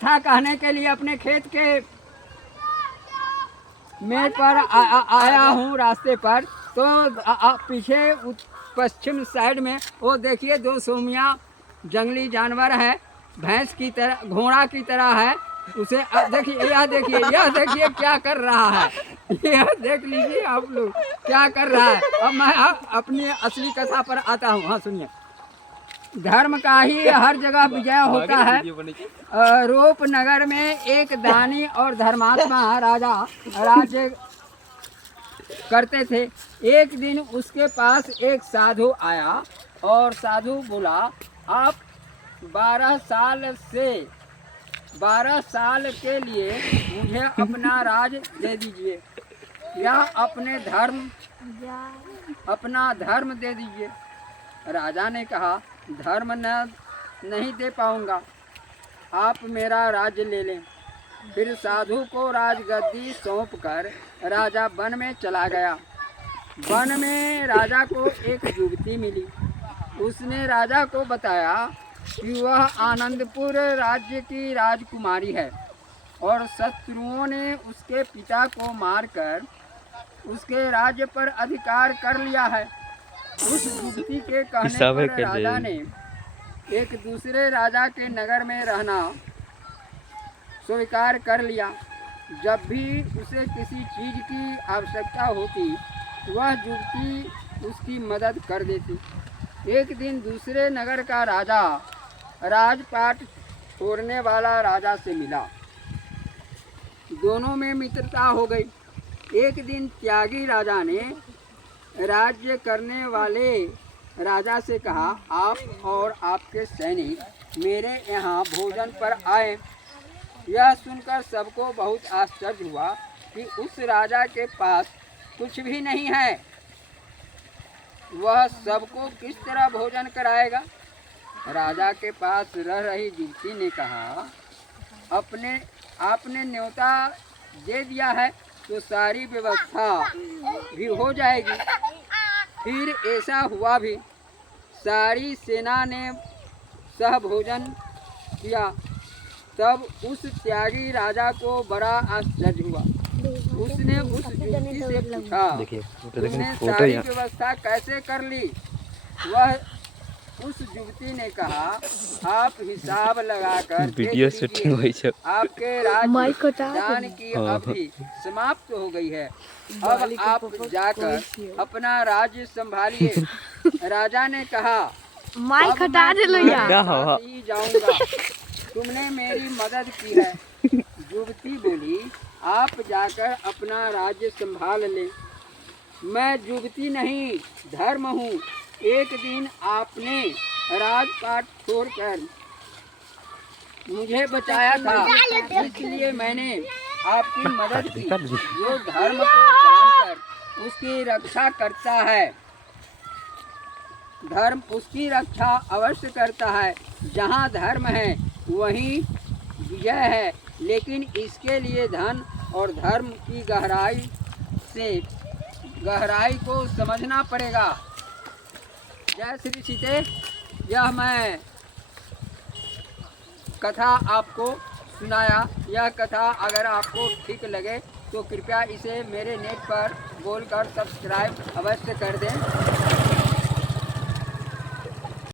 था कहने के लिए अपने खेत के मेड़ पर आया हूँ रास्ते पर, तो पीछे पश्चिम साइड में वो देखिए दो सोमिया जंगली जानवर है, भैंस की तरह घोड़ा की तरह है। उसे देखिए, यह देखिए क्या कर रहा है, यह देख लीजिए आप लोग क्या कर रहा है। अब मैं अपनी असली कथा पर आता हूँ। हाँ सुनिए। धर्म का ही हर जगह विजय होता है। रूपनगर में एक दानी और धर्मात्मा राजा राज्य करते थे। एक दिन उसके पास एक साधु आया और साधु बोला, आप 12 साल के लिए मुझे अपना राज दे दीजिए या अपना धर्म दे दीजिए। राजा ने कहा, धर्म नहीं दे पाऊंगा, आप मेरा राज्य ले लें। फिर साधु को राजगद्दी सौंपकर राजा वन में चला गया। वन में राजा को एक युवती मिली। उसने राजा को बताया कि वह आनंदपुर राज्य की राजकुमारी है और शत्रुओं ने उसके पिता को मारकर उसके राज्य पर अधिकार कर लिया है। उस युवती के कहने पर राजा ने एक दूसरे राजा के नगर में रहना स्वीकार कर लिया। जब भी उसे किसी चीज़ की आवश्यकता होती, वह युवती उसकी मदद कर देती। एक दिन दूसरे नगर का राजा राजपाट छोड़ने वाला राजा से मिला। दोनों में मित्रता हो गई। एक दिन त्यागी राजा ने राज्य करने वाले राजा से कहा, आप और आपके सैनिक मेरे यहाँ भोजन पर आए। यह सुनकर सबको बहुत आश्चर्य हुआ कि उस राजा के पास कुछ भी नहीं है, वह सबको किस तरह भोजन कराएगा। राजा के पास रह रही युवती ने कहा, आपने न्योता दे दिया है तो सारी व्यवस्था भी हो जाएगी। फिर ऐसा हुआ भी। सारी सेना ने सह भोजन किया। तब उस त्यागी राजा को बड़ा आश्चर्य हुआ। उसने उस युवती से पूछा, तुमने सारी व्यवस्था कैसे कर ली। वह उस युवती ने कहा, आप हिसाब लगाकर आपके राजदान की अवधि समाप्त हो गई है। अब आप जाकर अपना राज्य संभालिए। राजा ने कहा, अब मैं ही जाऊंगा, तुमने मेरी मदद की है। युवती बोली, आप जाकर अपना राज्य संभाल ले। मैं युवती नहीं, धर्म हूँ। एक दिन आपने राजपाट छोड़कर मुझे बचाया था, इसलिए मैंने आपकी मदद की। जो धर्म को जानकर उसकी रक्षा करता है, धर्म उसकी रक्षा अवश्य करता है। जहाँ धर्म है वहीं विजय है, लेकिन इसके लिए धन और धर्म की गहराई को समझना पड़ेगा। जय श्री सीते। यह मैं कथा आपको सुनाया। यह कथा अगर आपको ठीक लगे तो कृपया इसे मेरे नेट पर बोलकर सब्सक्राइब अवश्य कर दें।